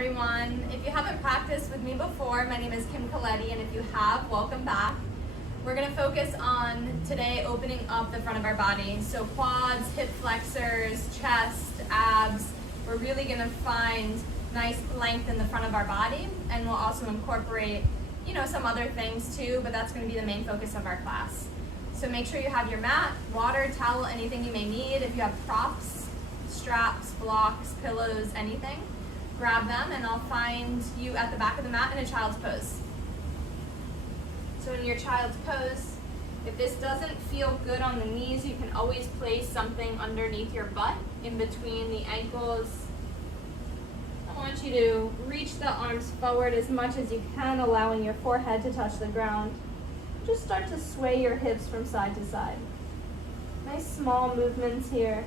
everyone. If you haven't practiced with me before, my name is Kim Coletti, and if you have, welcome back. We're going to focus on today opening up the front of our body. So quads, hip flexors, chest, abs. We're really going to find nice length in the front of our body, and we'll also incorporate, some other things too, but that's going to be the main focus of our class. So make sure you have your mat, water, towel, anything you may need. If you have props, straps, blocks, pillows, anything, grab them, and I'll find you at the back of the mat in a child's pose. So in your child's pose, if this doesn't feel good on the knees, you can always place something underneath your butt, in between the ankles. I want you to reach the arms forward as much as you can, allowing your forehead to touch the ground. Just start to sway your hips from side to side. Nice small movements here.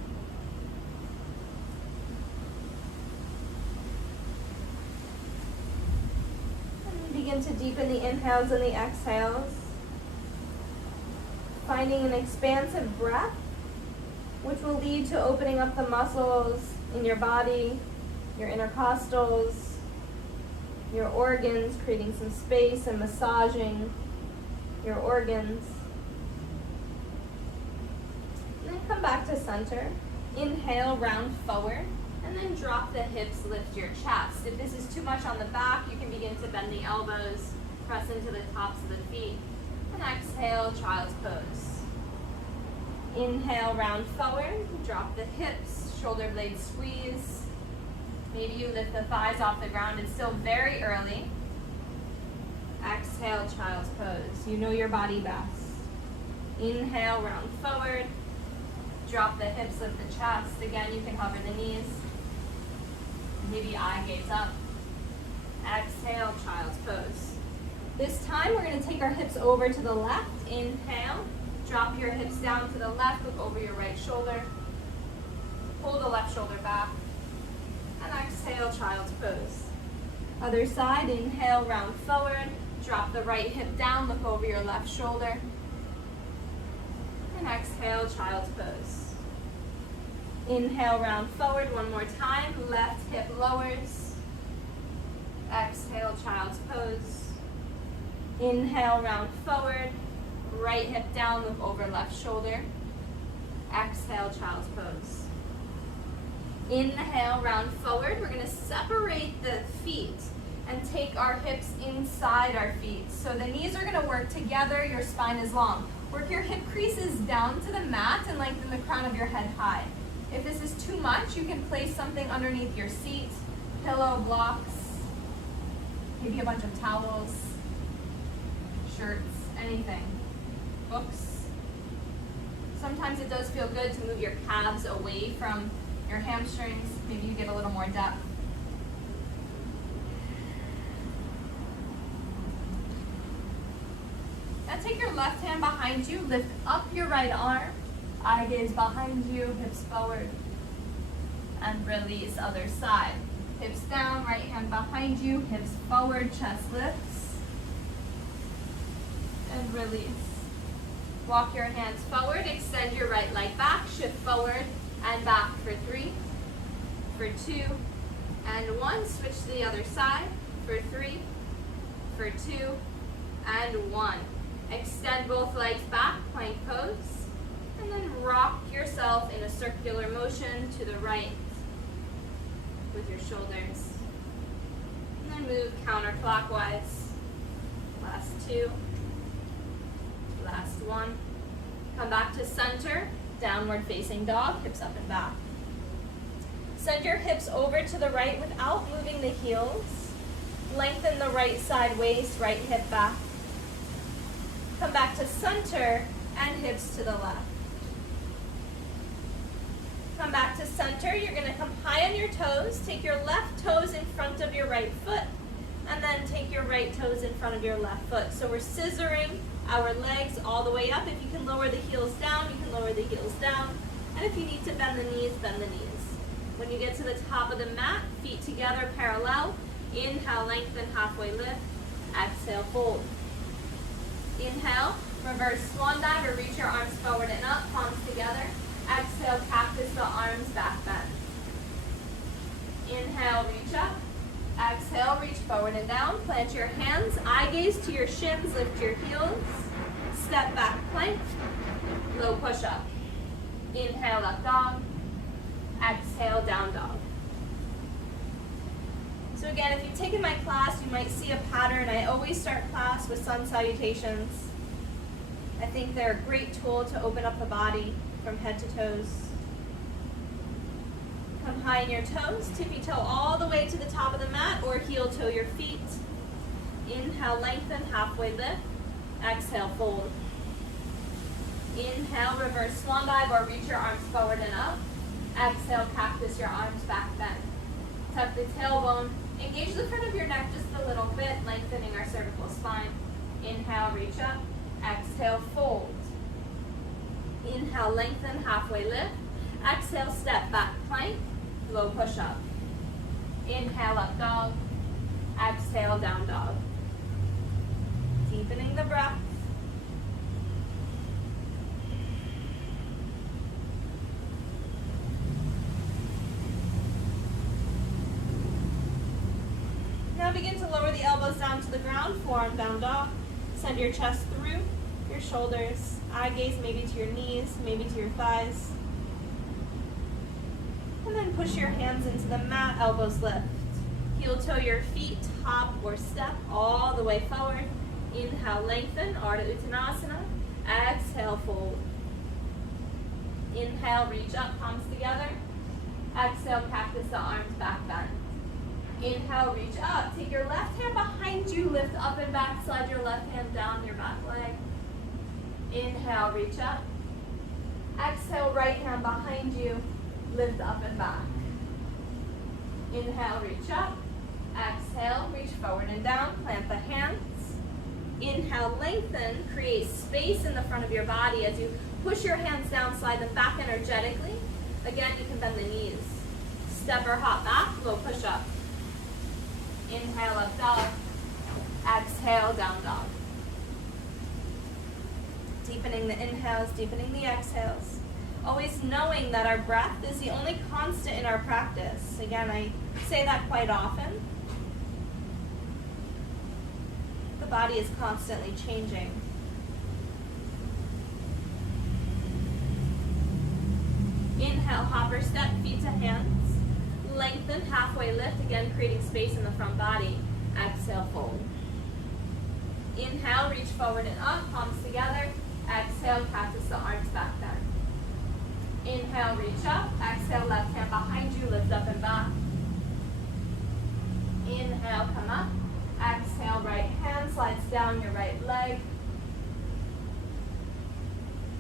Begin to deepen the inhales and the exhales, finding an expansive breath, which will lead to opening up the muscles in your body, your intercostals, your organs, creating some space and massaging your organs. And then come back to center. Inhale, round forward. And then drop the hips, lift your chest. If this is too much on the back, you can begin to bend the elbows, press into the tops of the feet, and exhale, child's pose. Inhale, round forward, drop the hips, shoulder blades squeeze. Maybe you lift the thighs off the ground. It's still very early. Exhale, child's pose. You know your body best. Inhale, round forward, drop the hips, lift the chest. Again, you can hover the knees. Maybe eye gaze up. Exhale, child's pose. This time we're going to take our hips over to the left. Inhale, drop your hips down to the left, look over your right shoulder. Pull the left shoulder back. And exhale, child's pose. Other side, inhale, round forward. Drop the right hip down, look over your left shoulder. And exhale, child's pose. Inhale, round forward one more time. Left hip lowers. Exhale, child's pose. Inhale, round forward. Right hip down, look over left shoulder. Exhale, child's pose. Inhale, round forward. We're going to separate the feet and take our hips inside our feet. So the knees are going to work together. Your spine is long. Work your hip creases down to the mat and lengthen the crown of your head high. If this is too much, you can place something underneath your seat, pillow, blocks, maybe a bunch of towels, shirts, anything, books. Sometimes it does feel good to move your calves away from your hamstrings. Maybe you get a little more depth. Now take your left hand behind you, lift up your right arm. Eye gaze behind you, hips forward, and release other side. Hips down, right hand behind you, hips forward, chest lifts, and release. Walk your hands forward, extend your right leg back, shift forward and back for 3, for 2, and 1. Switch to the other side for 3, for 2, and 1. Extend both legs back, plank pose. And then rock yourself in a circular motion to the right with your shoulders. And then move counterclockwise. Last 2. Last 1. Come back to center. Downward facing dog, hips up and back. Send your hips over to the right without moving the heels. Lengthen the right side waist, right hip back. Come back to center and hips to the left. Come back to center. You're going to come high on your toes. Take your left toes in front of your right foot, and then take your right toes in front of your left foot. So we're scissoring our legs all the way up. If you can lower the heels down, you can lower the heels down. And if you need to bend the knees, bend the knees. When you get to the top of the mat, feet together, parallel. Inhale, lengthen, halfway lift. Exhale, fold. Inhale, reverse swan dive, or reach your arms forward and up, palms together. Exhale, cactus the arms, back bend. Inhale, reach up. forward and down. Plant your hands, eye gaze to your shins, lift your heels. Step back plank, low push up. Inhale, up dog. Exhale, down dog. So again, if you've taken my class, you might see a pattern. I always start class with sun salutations. I think they're a great tool to open up the body from head to toes. Come high in your toes, tippy toe all the way to the top of the mat or heel toe your feet. Inhale, lengthen, halfway lift. Exhale, fold. Inhale, reverse swan dive or reach your arms forward and up. Exhale, cactus, your arms back bend. Tuck the tailbone. Engage the front of your neck just a little bit, lengthening our cervical spine. Inhale, reach up. Exhale, fold. Inhale, lengthen, halfway lift. Exhale, step back plank, low push up. Inhale, up dog. Exhale, down dog. Deepening the breath. Now begin to lower the elbows down to the ground, forearm down dog. Send your chest through your shoulders. Eye gaze maybe to your knees, maybe to your thighs. And then push your hands into the mat, elbows lift. Heel toe your feet, hop or step all the way forward. Inhale, lengthen, Ardha Uttanasana. Exhale, fold. Inhale, reach up, palms together. Exhale, cactus the arms back bend. Inhale, reach up. Take your left hand behind you, lift up and back, slide your left hand down your back leg. Inhale, reach up. Exhale, right hand behind you, lift up and back. Inhale, reach up. Exhale, reach forward and down, plant the hands. Inhale, lengthen, create space in the front of your body. As you push your hands down, slide them back energetically. Again, you can bend the knees. Step or hop back, low push up. Inhale, up dog. Exhale, down dog. Deepening the inhales, deepening the exhales. Always knowing that our breath is the only constant in our practice. Again, I say that quite often. The body is constantly changing. Inhale, hopper step, feet to hands. Lengthen, halfway lift, again creating space in the front body. Exhale, fold. Inhale, reach forward and up, palms together. Exhale, cactus the arms back bend. Inhale, reach up. Exhale, left hand behind you, lift up and back. Inhale, come up. Exhale, right hand slides down your right leg.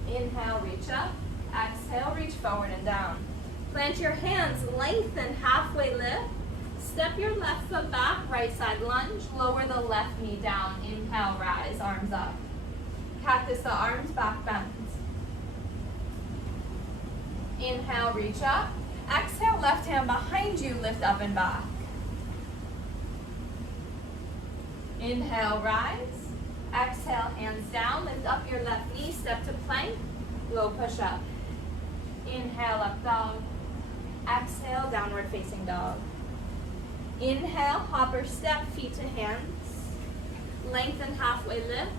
Inhale, reach up. Exhale, reach forward and down. Plant your hands, lengthen, halfway lift. Step your left foot back, right side lunge. Lower the left knee down. Inhale, rise, arms up. Cactus the arms back bend. Inhale, reach up. Exhale, left hand behind you, lift up and back. Inhale, rise. Exhale, hands down, lift up your left knee, step to plank, low push up. Inhale, up dog. Exhale, downward facing dog. Inhale, hopper step, feet to hands. Lengthen, halfway lift.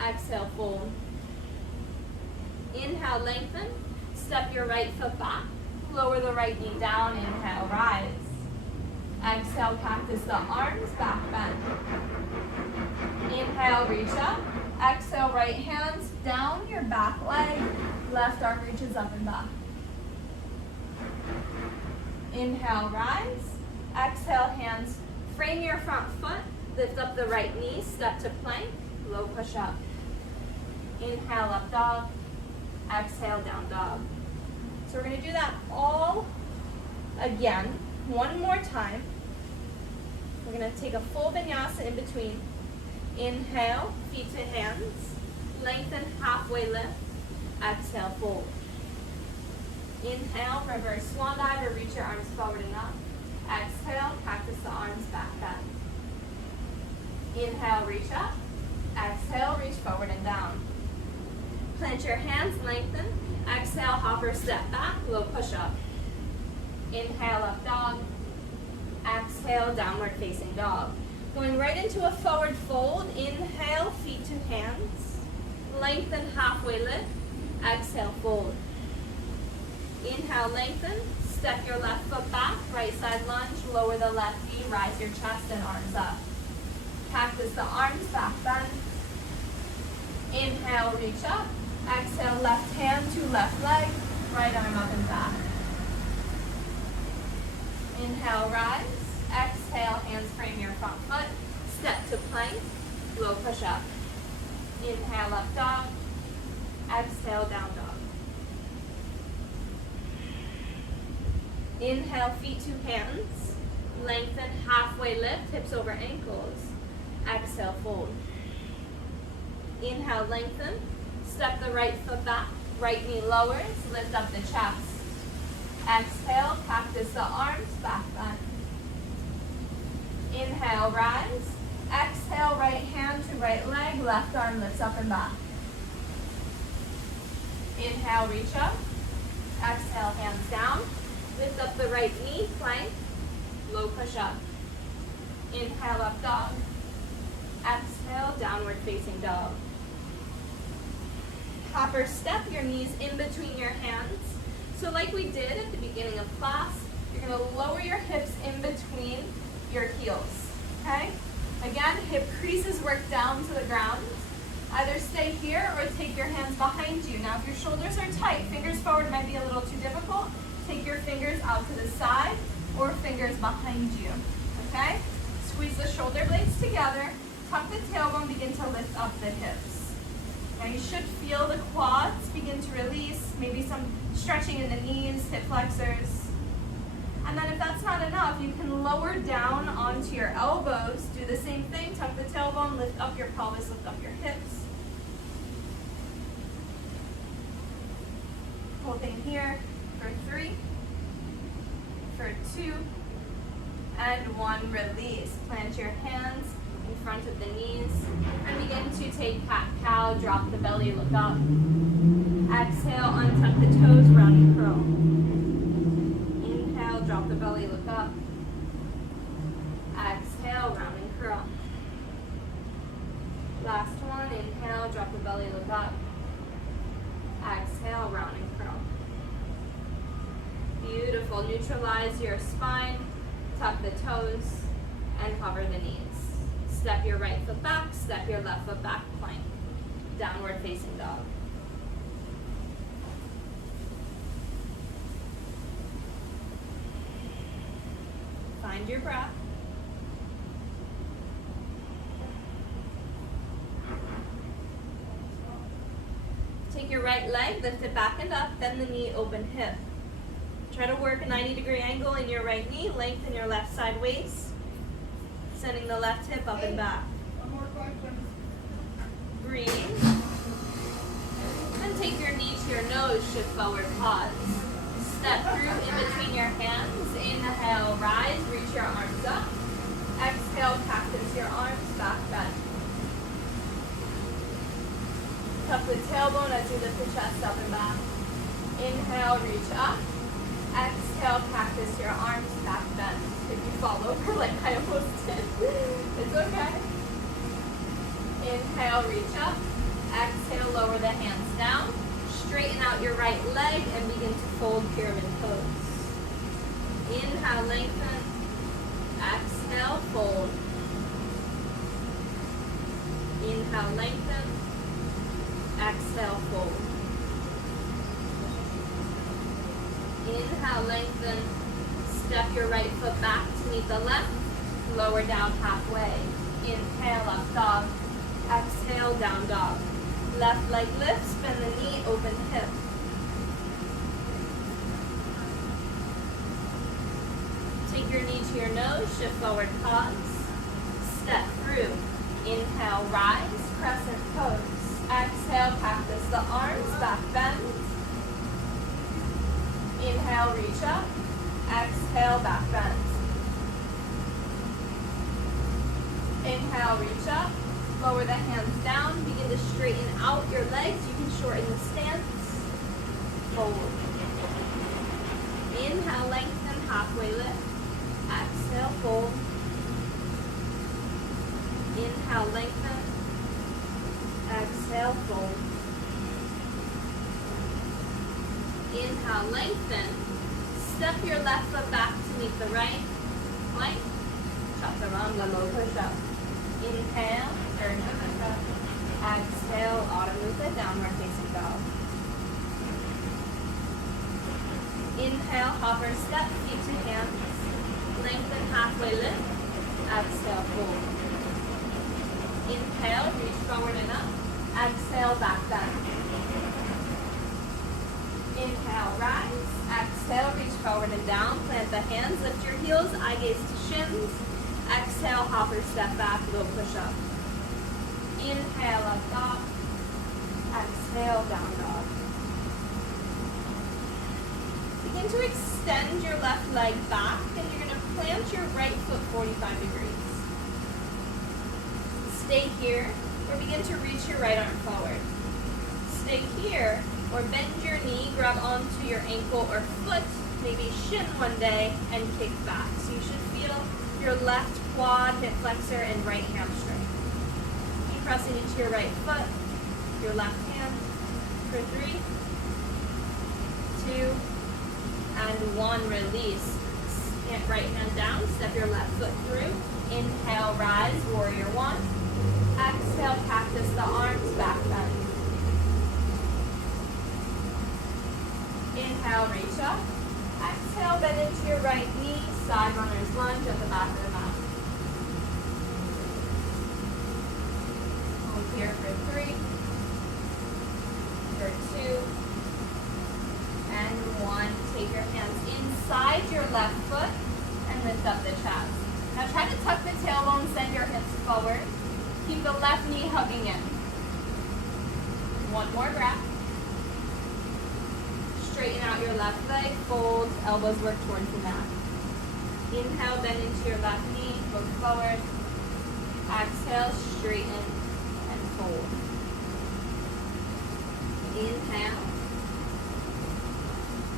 Exhale, fold. Inhale, lengthen. Step your right foot back. Lower the right knee down. Inhale, rise. Exhale, cactus the arms, back bend. Inhale, reach up. Exhale, right hands down your back leg. Left arm reaches up and back. Inhale, rise. Exhale, hands frame your front foot. Lift up the right knee, step to plank, low push up. Inhale, up dog. Exhale, down dog. So we're going to do that all again, one more time. We're going to take a full vinyasa in between. Inhale, feet to hands. Lengthen, halfway lift. Exhale, fold. Inhale, reverse swan dive or reach your arms forward and up. Exhale, cactus the arms back bend. Inhale, reach up. Exhale, reach forward and down. Plant your hands, lengthen. Exhale, hopper step back, low push up. Inhale, up dog. Exhale, downward facing dog. Going right into a forward fold. Inhale, feet to hands. Lengthen, halfway lift. Exhale, fold. Inhale, lengthen. Step your left foot back. Right side lunge. Lower the left knee. Rise your chest and arms up. Cactus the arms, back bend. Inhale, reach up. Exhale, left hand to left leg. Right arm up and back. Inhale, rise. Exhale, hands frame your front foot. Step to plank. Low push up. Inhale, up dog. Exhale, down dog. Inhale, feet to hands. Lengthen, halfway lift, hips over ankles. Exhale, fold. Inhale, lengthen. Step the right foot back. Right knee lowers. Lift up the chest. Exhale, cactus the arms, back bend. Inhale, rise. Exhale, right hand to right leg. Left arm lifts up and back. Inhale, reach up. Exhale, hands down. Lift up the right knee, plank. Low push up. Inhale, up dog. Exhale, downward facing dog. Hopper step, your knees in between your hands. So like we did at the beginning of class, you're going to lower your hips in between your heels. Okay? Again, hip creases work down to the ground. Either stay here or take your hands behind you. Now if your shoulders are tight, fingers forward might be a little too difficult. Take your fingers out to the side or fingers behind you. Okay? Squeeze the shoulder blades together. Tuck the tailbone, begin to lift up the hips. Now you should feel the quads begin to release, maybe some stretching in the knees, hip flexors. And then if that's not enough, you can lower down onto your elbows. Do the same thing, tuck the tailbone, lift up your pelvis, lift up your hips. Holding here for 3, for 2, and 1, release. Plant your hands in front of the knees and begin to take cat-cow, drop the belly, look up. Exhale, untuck the toes, round and curl. Inhale, drop the belly, look up. Exhale, round and curl. Last one, inhale, drop the belly, look up. Exhale, round and curl. Beautiful. Neutralize your spine, tuck the toes, and hover the knees. Step your right foot back, step your left foot back, plank. Downward facing dog. Find your breath. Take your right leg, lift it back and up, bend the knee, open hip. Try to work a 90-degree angle in your right knee, lengthen your left side waist, sending the left hip up and back. One more question. Breathe. And take your knee to your nose, shift forward, pause. Step through in between your hands. Inhale, rise, reach your arms up. Exhale, cactus your arms, back bend. Tuck the tailbone as you lift the chest up and back. Inhale, reach up. Exhale, cactus your arms, back bend. If you fall over like I almost did, it's okay. Inhale, reach up. Exhale, lower the hands down. Straighten out your right leg and begin to fold pyramid pose. Inhale, lengthen. Exhale, fold. Inhale, lengthen. Exhale, fold. Inhale, lengthen. Step your right foot back to meet the left. Lower down halfway. Inhale, up dog. Exhale, down dog. Left leg lifts, bend the knee, open hip. Take your knee to your nose, shift forward, pause. Step through. Inhale, rise, crescent pose. Exhale, cactus the arms, back bend. Inhale, reach up. Exhale, back bend. Inhale, reach up. Lower the hands down. Begin to straighten out your legs. You can shorten the stance. Fold. Inhale, lengthen, halfway lift. Exhale, fold. Inhale, lengthen. Exhale, fold. Inhale, lengthen. Step your left foot back to meet the right. Plank. Chaturanga, low push-up. Inhale, Urdhva Mukha. Exhale, Adho Mukha, downward facing dog. Inhale, hopper step, feet to hands. Lengthen, halfway lift. Exhale, fold. Inhale, reach forward and up. Exhale, back bend. Inhale, rise. Exhale, reach forward and down. Plant the hands, lift your heels, eye gaze to shins. Exhale, hopper step back, low push up. Inhale, up dog. Exhale, down dog. Begin to extend your left leg back, and you're going to plant your right foot 45 degrees. Stay here, or begin to reach your right arm forward. Stay here, or bend your knee, grab onto your ankle or foot, maybe shin one day, and kick back. So you should feel your left quad, hip flexor, and right hamstring. Keep pressing into your right foot, your left hand, for 3, 2, and 1. Release. Right hand down, step your left foot through. Inhale, rise, warrior 1. Exhale, cactus the arms, back bend. Inhale, reach up. Exhale, bend into your right knee, side runner's lunge at the back of the mat. Hold here for 3, for 2, and 1. Take your hands inside your left foot and lift up the chest. Now try to tuck the tailbone, send your hips forward. Keep the left knee hugging in. 1 more breath. Straighten out your left leg, fold, elbows work towards the mat. Inhale, bend into your left knee, look forward. Exhale, straighten and fold. Inhale.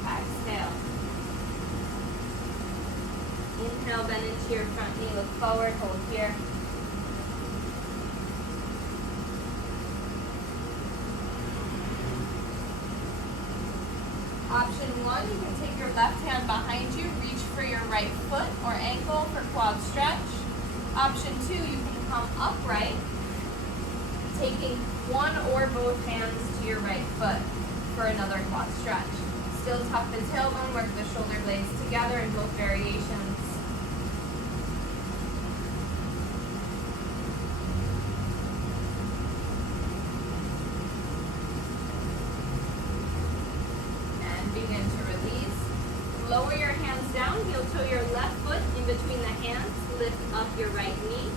Exhale. Inhale, bend into your front knee, look forward, hold here. Option 1, you can take your left hand behind you, reach for your right foot or ankle for quad stretch. Option 2, you can come upright, taking one or both hands to your right foot for another quad stretch. Still tuck the tailbone, work the shoulder blades together in both variations. Begin to release. Lower your hands down, heel toe your left foot in between the hands, lift up your right knee.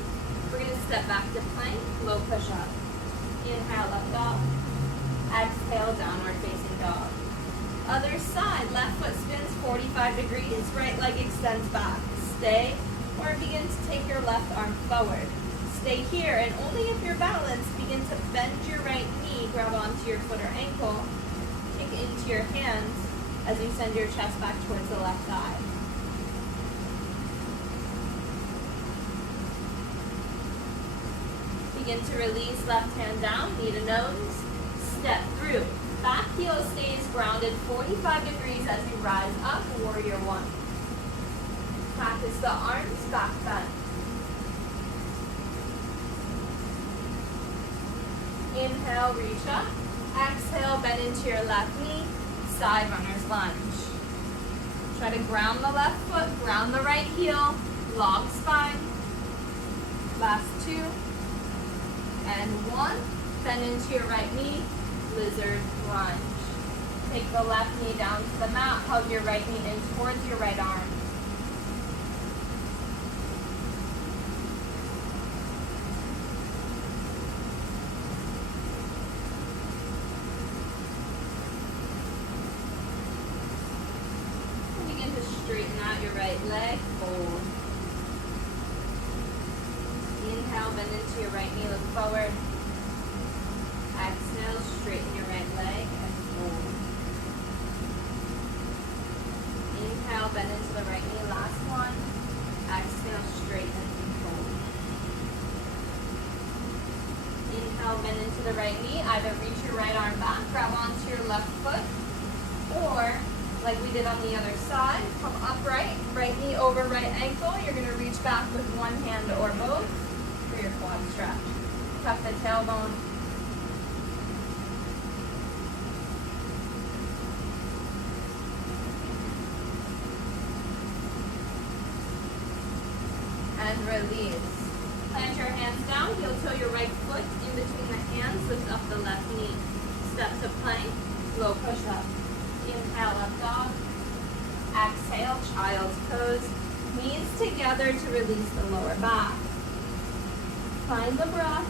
We're going to step back to plank, low push up. Inhale, up dog. Exhale, downward facing dog. Other side, left foot spins 45 degrees, right leg extends back. Stay, or begin to take your left arm forward. Stay here, and only if you're balanced, begin to bend your right knee, grab onto your foot or ankle, kick into your hands, as you send your chest back towards the left thigh. Begin to release, left hand down, knee to nose, step through. Back heel stays grounded 45 degrees as you rise up, warrior 1. Practice the arms, back bend. Inhale, reach up. Exhale, bend into your left knee. Side runner's lunge. Try to ground the left foot, ground the right heel, log spine. Last 2, and 1. Bend into your right knee, lizard lunge. Take the left knee down to the mat, hug your right knee in towards your right arm. Straighten out your right leg, fold. Inhale, bend into your right knee, look forward. Exhale, straighten your right leg and fold. Inhale, bend into the right knee, last one. Exhale, straighten and fold. onto the right knee. Either reach your right arm back, grab onto your left foot, or like we did on the other side, come upright, right knee over right ankle. You're going to reach back with one hand or both for your quad stretch. Tuck the tailbone. And release. Plant your hands down, heel toe your right foot in between the hands, lift up the left knee. Step to plank, low push up. Inhale, up dog. Exhale, child's pose. Knees together to release the lower back. Find the breath.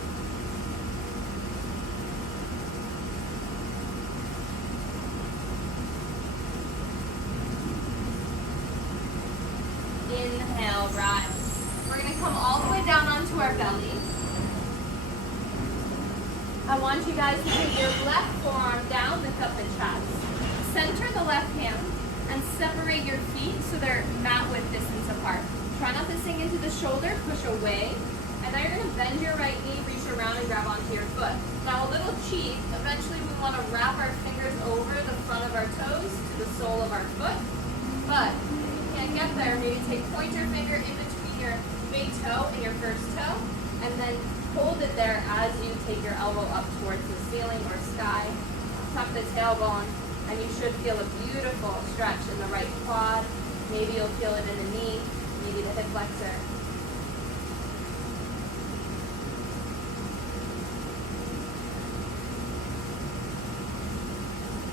Inhale, rise. We're going to come all the way down onto our belly. I want you guys to take your left forearm down, lift up the chest. Center the left hand and separate your feet so they're mat width distance apart. Try not to sink into the shoulder, push away. And now you're going to bend your right knee, reach around and grab onto your foot. Now a little cheat, eventually we want to wrap our fingers over the front of our toes to the sole of our foot. But if you can't get there, maybe take pointer finger in between your big toe and your first toe, and then hold it there as you take your elbow up towards the ceiling or sky. Tuck the tailbone, and you should feel a beautiful stretch in the right quad. Maybe you'll feel it in the knee, maybe the hip flexor.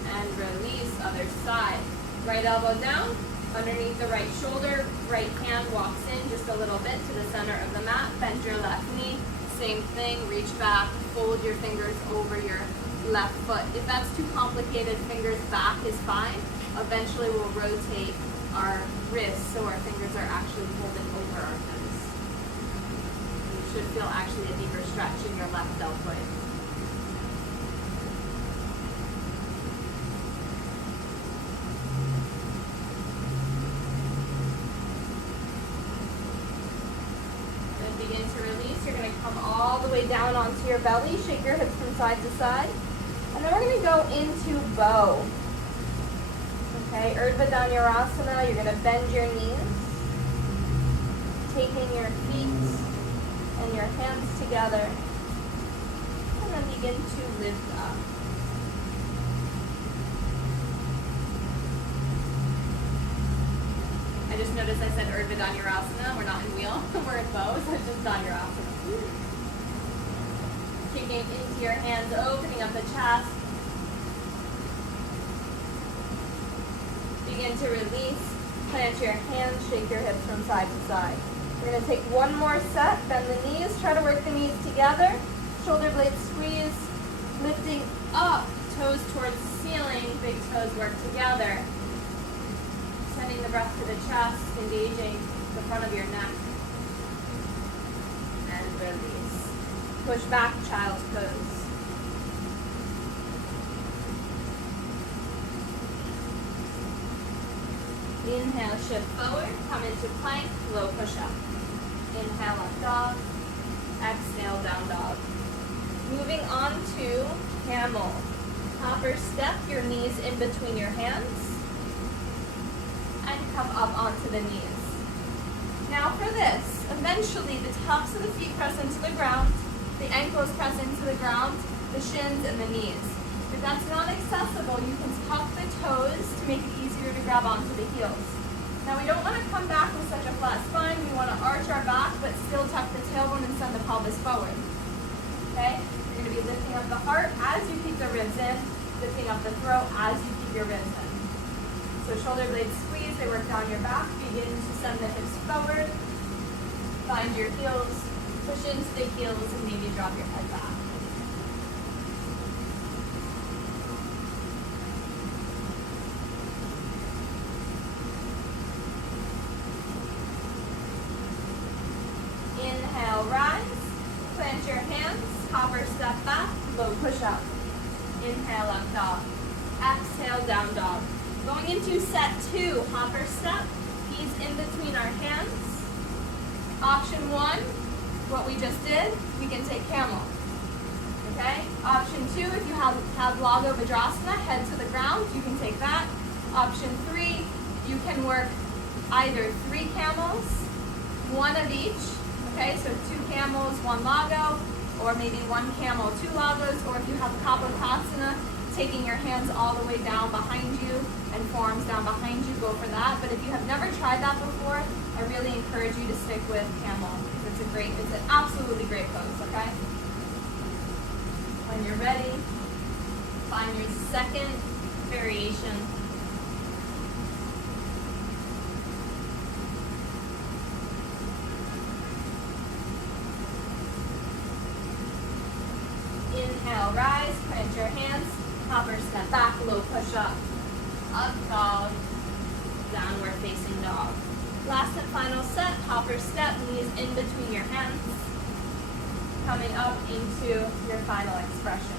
And release, other side. Right elbow down, underneath the right shoulder, right hand walks in just a little bit to the center of the mat. Bend your left knee, same thing, reach back, fold your fingers over your left foot. If that's too complicated, fingers back is fine. Eventually we'll rotate our wrists so our fingers are actually holding over our toes. You should feel actually a deeper stretch in your left deltoid. Begin to release. You're going to come all the way down onto your belly, shake your hips from side to side, and then we're going to go into bow. Okay, Urdhva Dhanurasana, you're going to bend your knees, taking your feet and your hands together, and then begin to lift up. I just noticed I said Urdhva Dhanurasana. We're not in wheel, we're in bow, so it's just Dhanurasana. Kicking into your hands, opening up the chest. Begin to release. Plant your hands, shake your hips from side to side. We're going to take one more set, bend the knees, try to work the knees together. Shoulder blades squeeze, lifting up, toes towards the ceiling, big toes work together. Sending the breath to the chest, engaging the front of your neck. And release. Push back, child's pose. Inhale, shift forward, come into plank, low push up. Inhale, up dog. Exhale, down dog. Moving on to camel. Hopper step, your knees in between your hands. And come up onto the knees. Now for this, eventually the tops of the feet press into the ground, the ankles press into the ground, the shins and the knees. If that's not accessible, you can tuck the toes to make it easier to grab onto the heels. Now we don't want to come back with such a flat spine, we want to arch our back but still tuck the tailbone and send the pelvis forward. Okay? You're going to be lifting up the heart as you keep the ribs in, lifting up the throat as you keep your ribs in. So shoulder blades squeeze, they work down your back, begin to send the hips forward, find your heels, push into the heels and maybe drop your head back. Inhale, rise, plant your hands, hopper step back, low push up. Inhale, up dog. Exhale, down dog. Going into set 2, hopper step, knees in between our hands. Option 1, what we just did, we can take camel. Okay, option 2, if you have Lago Vajrasana, head to the ground, you can take that. Option 3, you can work either 3 camels, 1 of each, okay, so 2 camels, 1 Lago, or maybe 1 camel, 2 Lagos, or if you have Kapotthasana, taking your hands all the way down behind you and forearms down behind you, go for that. But if you have never tried that before, I really encourage you to stick with camel. It's an absolutely great pose, okay? When you're ready, find your second variation. Inhale, rise, plant your hands, hopper step back, low push up dog, downward facing dog. Last and final set, hopper step, knees in between your hands, coming up into your final expression.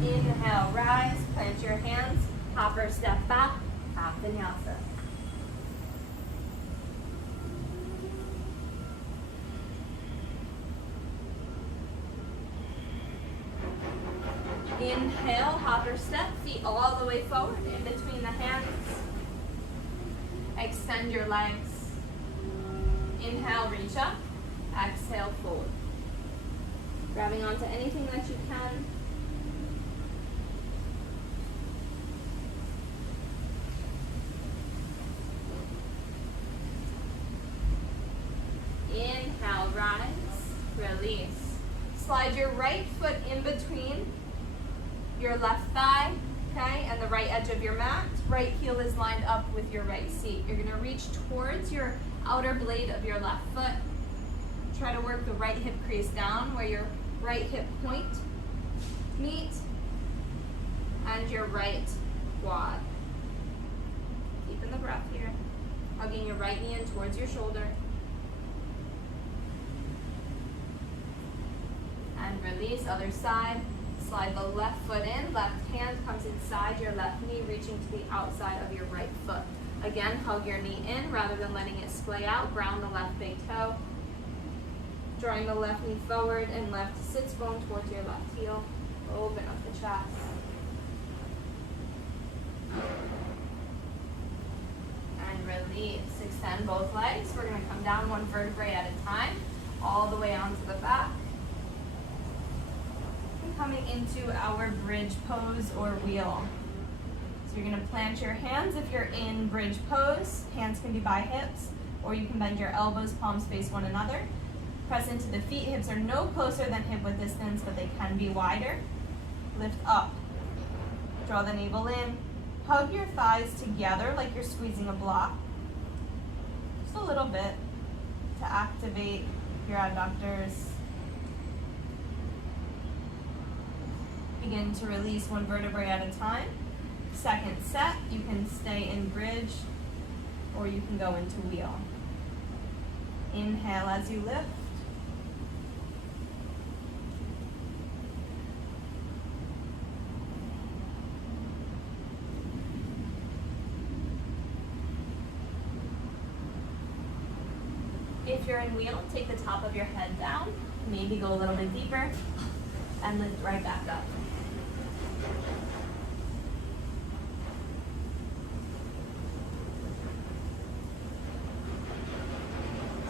Inhale, rise, plant your hands, hopper step back, half vinyasa. Inhale, hopper step, feet all the way forward in between the hands. Extend your legs. Inhale, reach up. Exhale, fold. Grabbing onto anything that you can. Inhale, rise, release. Slide your right foot in between your left thigh, okay, and the right edge of your mat. Right heel is lined up with your right seat. You're gonna reach towards your outer blade of your left foot. Try to work the right hip crease down where your right hip point meet and your right quad. Keeping the breath here. Hugging your right knee in towards your shoulder. And release, other side. Slide the left foot in, left hand comes inside your left knee, reaching to the outside of your right foot. Again, hug your knee in rather than letting it splay out. Ground the left big toe. Drawing the left knee forward and left sits bone towards your left heel. Open up the chest. And release. Extend both legs. We're going to come down 1 vertebrae at a time, all the way onto the back. Coming into our bridge pose or wheel. So you're going to plant your hands if you're in bridge pose. Hands can be by hips, or you can bend your elbows, palms face one another. Press into the feet. Hips are no closer than hip width distance, but they can be wider. Lift up. Draw the navel in. Hug your thighs together like you're squeezing a block. Just a little bit to activate your adductors. Begin to release 1 vertebrae at a time. Second set, you can stay in bridge or you can go into wheel. Inhale as you lift. If you're in wheel, take the top of your head down, maybe go a little bit deeper, and lift right back up.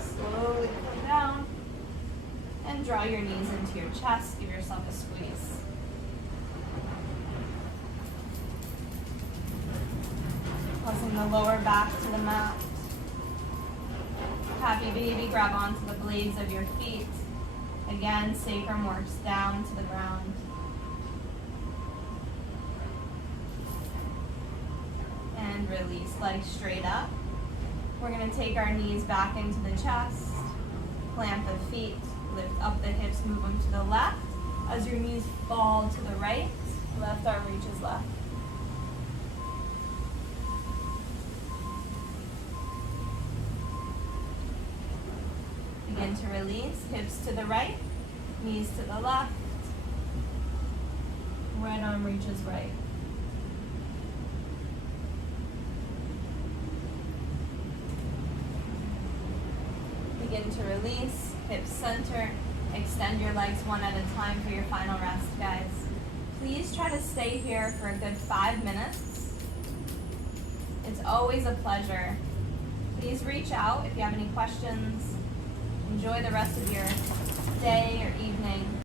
Slowly come down and draw your knees into your chest. Give yourself a squeeze. Pressing the lower back to the mat. Happy baby, grab onto the blades of your feet. Again, sacrum works down to the ground. And release, legs straight up. We're going to take our knees back into the chest. Plant the feet, lift up the hips, move them to the left. As your knees fall to the right, left arm reaches left. Begin to release, hips to the right, knees to the left. Right arm reaches right. Begin to release, hips center, extend your legs one at a time for your final rest, guys. Please try to stay here for a good 5 minutes. It's always a pleasure. Please reach out if you have any questions. Enjoy the rest of your day or evening.